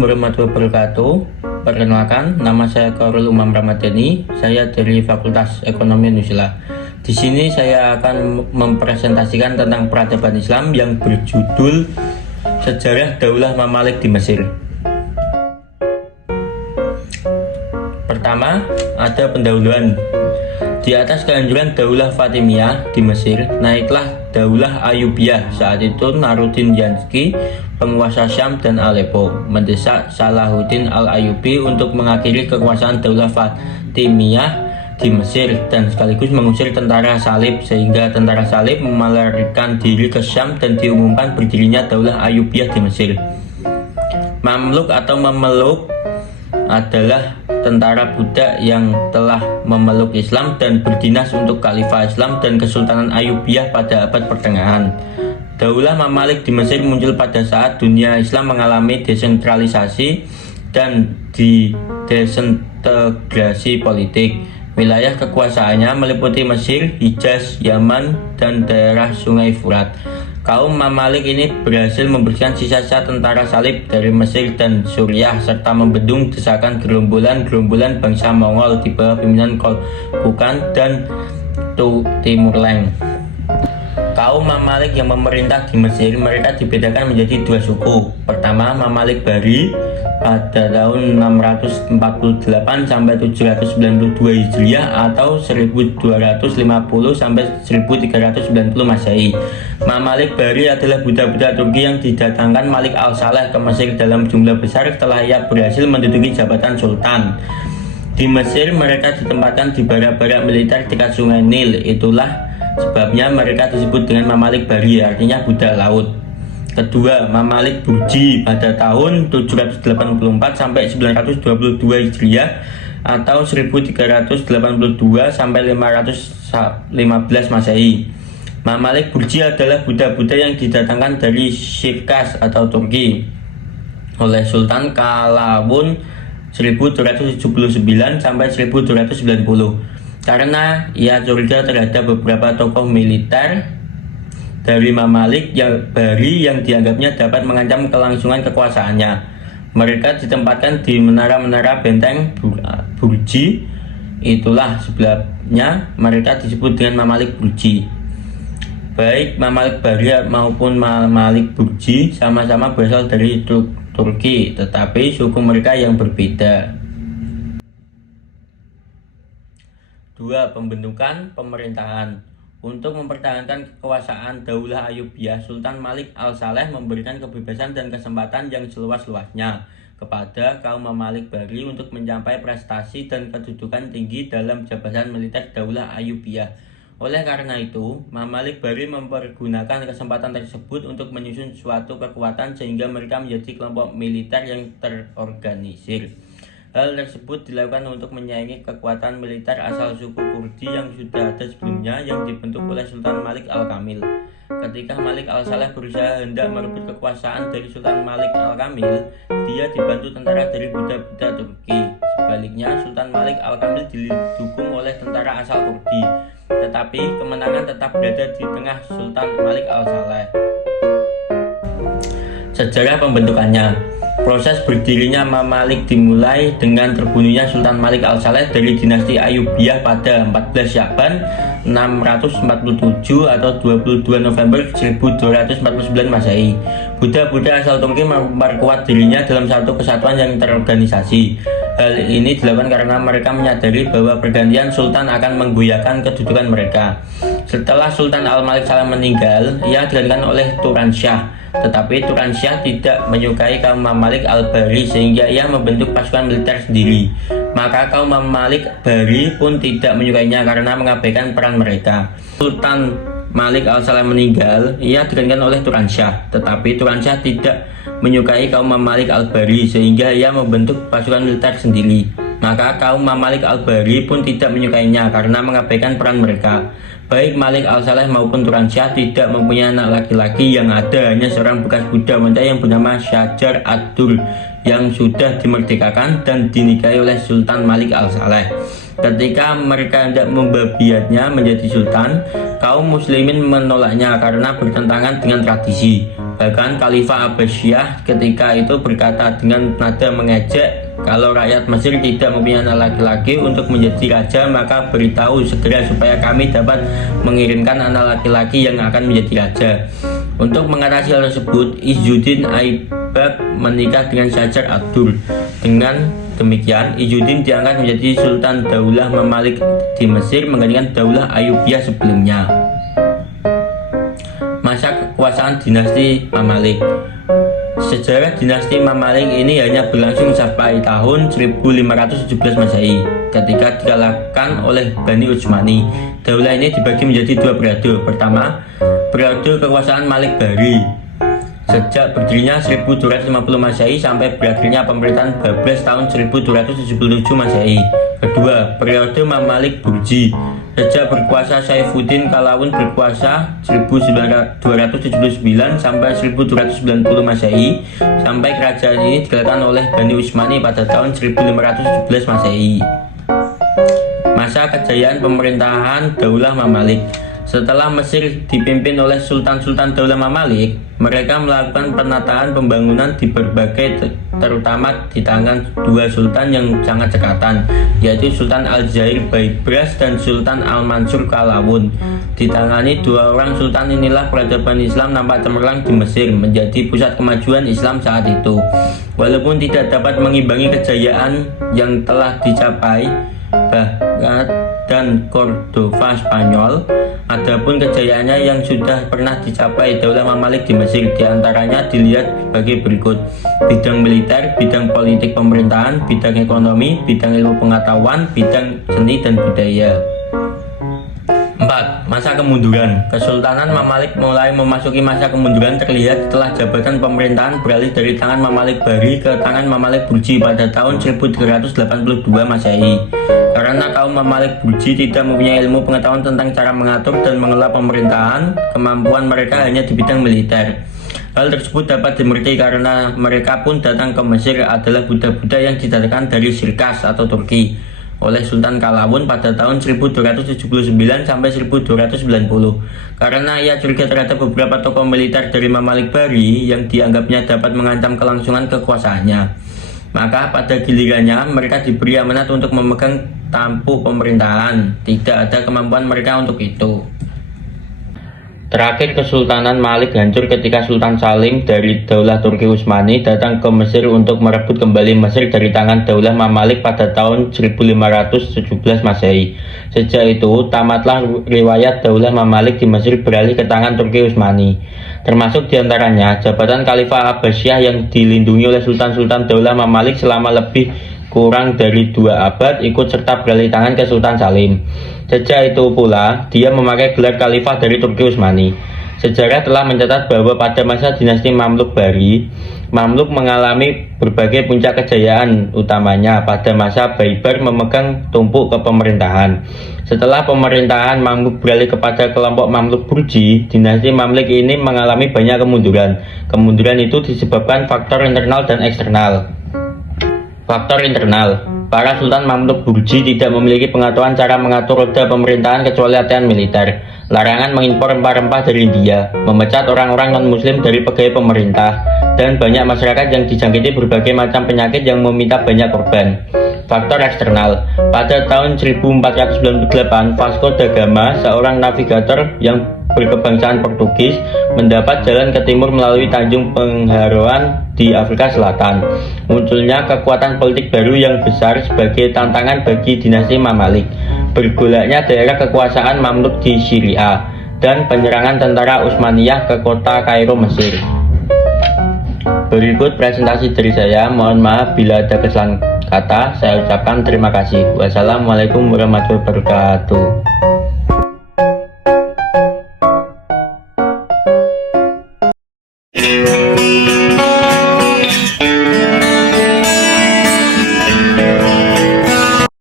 Assalamualaikum warahmatullahi wabarakatuh. Perkenalkan, nama saya Korul Umam Ramadhani. Saya dari Fakultas Ekonomi Nusila. Di sini saya akan mempresentasikan tentang peradaban Islam yang berjudul Sejarah Daulah Mamalik di Mesir. Pertama, ada pendahuluan. Di atas kehancuran Daulah Fatimiyah di Mesir, naiklah Daulah Ayyubiyah. Saat itu Nuruddin Yazki, penguasa Syam dan Aleppo, mendesak Salahuddin Al-Ayyubi untuk mengakhiri kekuasaan Daulah Fatimiyah di Mesir dan sekaligus mengusir tentara Salib, sehingga tentara Salib melarikan diri ke Syam dan diumumkan berdirinya Daulah Ayyubiyah di Mesir. Mamluk atau Memeluk adalah tentara budak yang telah memeluk Islam dan berdinas untuk Khalifah Islam dan Kesultanan Ayyubiyah pada abad pertengahan. Daulah Mamalik di Mesir muncul pada saat dunia Islam mengalami desentralisasi dan desintegrasi politik. Wilayah kekuasaannya meliputi Mesir, Hijaz, Yaman, dan daerah Sungai Furat. Kaum Mamalik ini berhasil membersihkan sisa-sisa tentara Salib dari Mesir dan Suriah serta membendung desakan gerombolan-gerombolan bangsa Mongol di bawah pimpinan Kukan dan Timur Leng. Kaum Mamalik yang memerintah di Mesir, mereka dibedakan menjadi dua suku. Pertama, Mamalik Bari pada tahun 648 sampai 792 Hijriah atau 1250 sampai 1390 Masehi. Mamalik Bari adalah budak-budak Turki yang didatangkan Malik Al-Saleh ke Mesir dalam jumlah besar setelah ia berhasil menduduki jabatan sultan. Di Mesir, mereka ditempatkan di barak-barak militer dekat Sungai Nil. Itulah sebabnya mereka disebut dengan Mamalik Bari, artinya budak laut. Kedua, Mamalik Burji pada tahun 784 sampai 922 Hijriah atau 1382 sampai 515 Masehi. Mamalik Burji adalah budak-budak yang didatangkan dari Sirkas atau Turki oleh Sultan Qalawun 1279 sampai 1290 karena ia curiga terhadap beberapa tokoh militer dari Mamalik Bari yang dianggapnya dapat mengancam kelangsungan kekuasaannya. Mereka ditempatkan di menara-menara benteng Burji. Itulah sebabnya mereka disebut dengan Mamalik Burji. Baik Mamalik Bari maupun Mamalik Burji sama-sama berasal dari Turki, tetapi suku mereka yang berbeda. 2. Pembentukan pemerintahan. Untuk mempertahankan kekuasaan Daulah Ayyubiyah, Sultan Malik Al-Saleh memberikan kebebasan dan kesempatan yang seluas-luasnya kepada kaum Mamalik Bari untuk mencapai prestasi dan kedudukan tinggi dalam jabatan militer Daulah Ayyubiyah. Oleh karena itu, Mamalik Bari mempergunakan kesempatan tersebut untuk menyusun suatu kekuatan sehingga mereka menjadi kelompok militer yang terorganisir. Hal tersebut dilakukan untuk menyaingi kekuatan militer asal suku Kurdi yang sudah ada sebelumnya yang dibentuk oleh Sultan Malik Al-Kamil. Ketika Malik Al-Saleh berusaha hendak merebut kekuasaan dari Sultan Malik Al-Kamil, dia dibantu tentara dari budak-budak Turki. Sebaliknya, Sultan Malik Al-Kamil didukung oleh tentara asal Kurdi, tetapi kemenangan tetap berada di tengah Sultan Malik Al-Saleh. Sejarah pembentukannya. Proses berdirinya Mamalik dimulai dengan terbunuhnya Sultan Malik Al-Saleh dari dinasti Ayyubiyah pada 14 Sya'ban 647 atau 22 November 1249 Masehi. Budak-budak asal Turki memperkuat dirinya dalam satu kesatuan yang terorganisasi. Hal ini dilakukan karena mereka menyadari bahwa pergantian sultan akan menggoyahkan kedudukan mereka. Setelah Sultan Al-Malik Saleh meninggal, ia digantikan oleh Turansyah. Tetapi Turansyah tidak menyukai kaum Mamalik Al-Bari sehingga ia membentuk pasukan militer sendiri. Maka kaum Mamalik Bari pun tidak menyukainya karena mengabaikan peran mereka. Sultan Malik Al-Saleh meninggal, ia digantikan oleh Turansyah. Tetapi Turansyah tidak menyukai kaum Mamalik Al-Bari sehingga ia membentuk pasukan militer sendiri. Maka kaum Mamalik Al-Bari pun tidak menyukainya karena mengabaikan peran mereka. Baik Malik Al-Saleh maupun Turansyah tidak mempunyai anak laki-laki, yang ada hanya seorang bekas budak wanita yang bernama Syajar Ad-Dur yang sudah dimerdekakan dan dinikahi oleh Sultan Malik Al-Saleh. Ketika mereka hendak membabiatnya menjadi sultan, kaum muslimin menolaknya karena bertentangan dengan tradisi. Bahkan Khalifah Abbasiyah ketika itu berkata dengan nada mengejek, kalau rakyat Mesir tidak mempunyai anak laki-laki untuk menjadi raja, maka beritahu segera supaya kami dapat mengirimkan anak laki-laki yang akan menjadi raja. Untuk mengatasi hal tersebut, Izzuddin Aibak menikah dengan Syajar Ad-Dur. Dengan demikian, Izzuddin diangkat menjadi Sultan Daulah Mamalik di Mesir menggantikan Daulah Ayyubiyah sebelumnya. Masa kekuasaan dinasti Mamalik. Sejarah dinasti Mamalik ini hanya berlangsung sampai tahun 1517 Masehi ketika dikalahkan oleh Bani Utsmani. Daulah ini dibagi menjadi dua periode. Pertama, periode kekuasaan Malik Bahri sejak berdirinya 1250 Masehi sampai berakhirnya pemerintahan Babres tahun 1277 Masehi. Kedua, periode Mamalik Burji sejak berkuasa Saifuddin Qalawun berkuasa 1279 sampai 1290 Masehi sampai kerajaan ini dikalahkan oleh Bani Utsmani pada tahun 1517 Masehi. Masa kejayaan pemerintahan Daulah Mamalik. Setelah Mesir dipimpin oleh Sultan-Sultan Daulah Mamalik, mereka melakukan penataan pembangunan di berbagai terutama di tangan dua sultan yang sangat cekatan, yaitu Sultan Al-Jair Baibras dan Sultan Al-Mansur Qalawun. Ditangani dua orang sultan inilah peradaban Islam nampak cemerlang di Mesir, menjadi pusat kemajuan Islam saat itu. Walaupun tidak dapat mengimbangi kejayaan yang telah dicapai Baghdad dan Cordova Spanyol, adapun kejayaannya yang sudah pernah dicapai Daulah Mamalik di Mesir diantaranya dilihat sebagai berikut: bidang militer, bidang politik pemerintahan, bidang ekonomi, bidang ilmu pengetahuan, bidang seni dan budaya. 4. Masa kemunduran. Kesultanan Mamalik mulai memasuki masa kemunduran terlihat setelah jabatan pemerintahan beralih dari tangan Mamalik Bahri ke tangan Mamalik Burji pada tahun 1382 Masehi. Karena kaum Mamalik Burji tidak mempunyai ilmu pengetahuan tentang cara mengatur dan mengelola pemerintahan, kemampuan mereka hanya di bidang militer. Hal tersebut dapat dimengerti karena mereka pun datang ke Mesir adalah budak-budak yang didatangkan dari Sirkas atau Turki oleh Sultan Qalawun pada tahun 1279 sampai 1290. Karena ia curiga terhadap beberapa tokoh militer dari Mamalik Bahri yang dianggapnya dapat mengancam kelangsungan kekuasaannya, maka pada gilirannya mereka diberi amanat untuk memegang tampuk pemerintahan. Tidak ada kemampuan mereka untuk itu. Terakhir, Kesultanan Malik hancur ketika Sultan Salim dari Daulah Turki Utsmani datang ke Mesir untuk merebut kembali Mesir dari tangan Daulah Mamalik pada tahun 1517 Masehi. Sejak itu, tamatlah riwayat Daulah Mamalik di Mesir beralih ke tangan Turki Utsmani. Termasuk diantaranya jabatan Khalifah Abbasiyah yang dilindungi oleh Sultan-Sultan Daulah Mamalik selama lebih kurang dari 2 abad ikut serta beralih tangan ke Sultan Salim. Sejak itu pula, dia memakai gelar Khalifah dari Turki Utsmani. Sejarah telah mencatat bahwa pada masa dinasti Mamluk Bahri, Mamluk mengalami berbagai puncak kejayaan, utamanya pada masa Baibar memegang tumpuk kepemerintahan. Setelah pemerintahan Mamluk beralih kepada kelompok Mamluk Burji, dinasti Mamluk ini mengalami banyak kemunduran. Kemunduran itu disebabkan faktor internal dan eksternal. Faktor internal, para Sultan Mamluk Burji tidak memiliki pengetahuan cara mengatur roda pemerintahan kecuali latihan militer. Larangan mengimpor rempah-rempah dari India, memecat orang-orang non-muslim dari pegawai pemerintah, dan banyak masyarakat yang dijangkiti berbagai macam penyakit yang meminta banyak korban. Faktor eksternal, pada tahun 1498, Vasco da Gama, seorang navigator yang berkebangsaan Portugis, mendapat jalan ke timur melalui Tanjung Pengharoan di Afrika Selatan. Munculnya kekuatan politik baru yang besar sebagai tantangan bagi dinasti Mamalik. Bergolaknya daerah kekuasaan Mamluk di Syria dan penyerangan tentara Utsmaniyah ke kota Kairo, Mesir. Berikut presentasi dari saya. Mohon maaf bila ada kesalahan kata. Saya ucapkan terima kasih. Wassalamualaikum warahmatullahi wabarakatuh.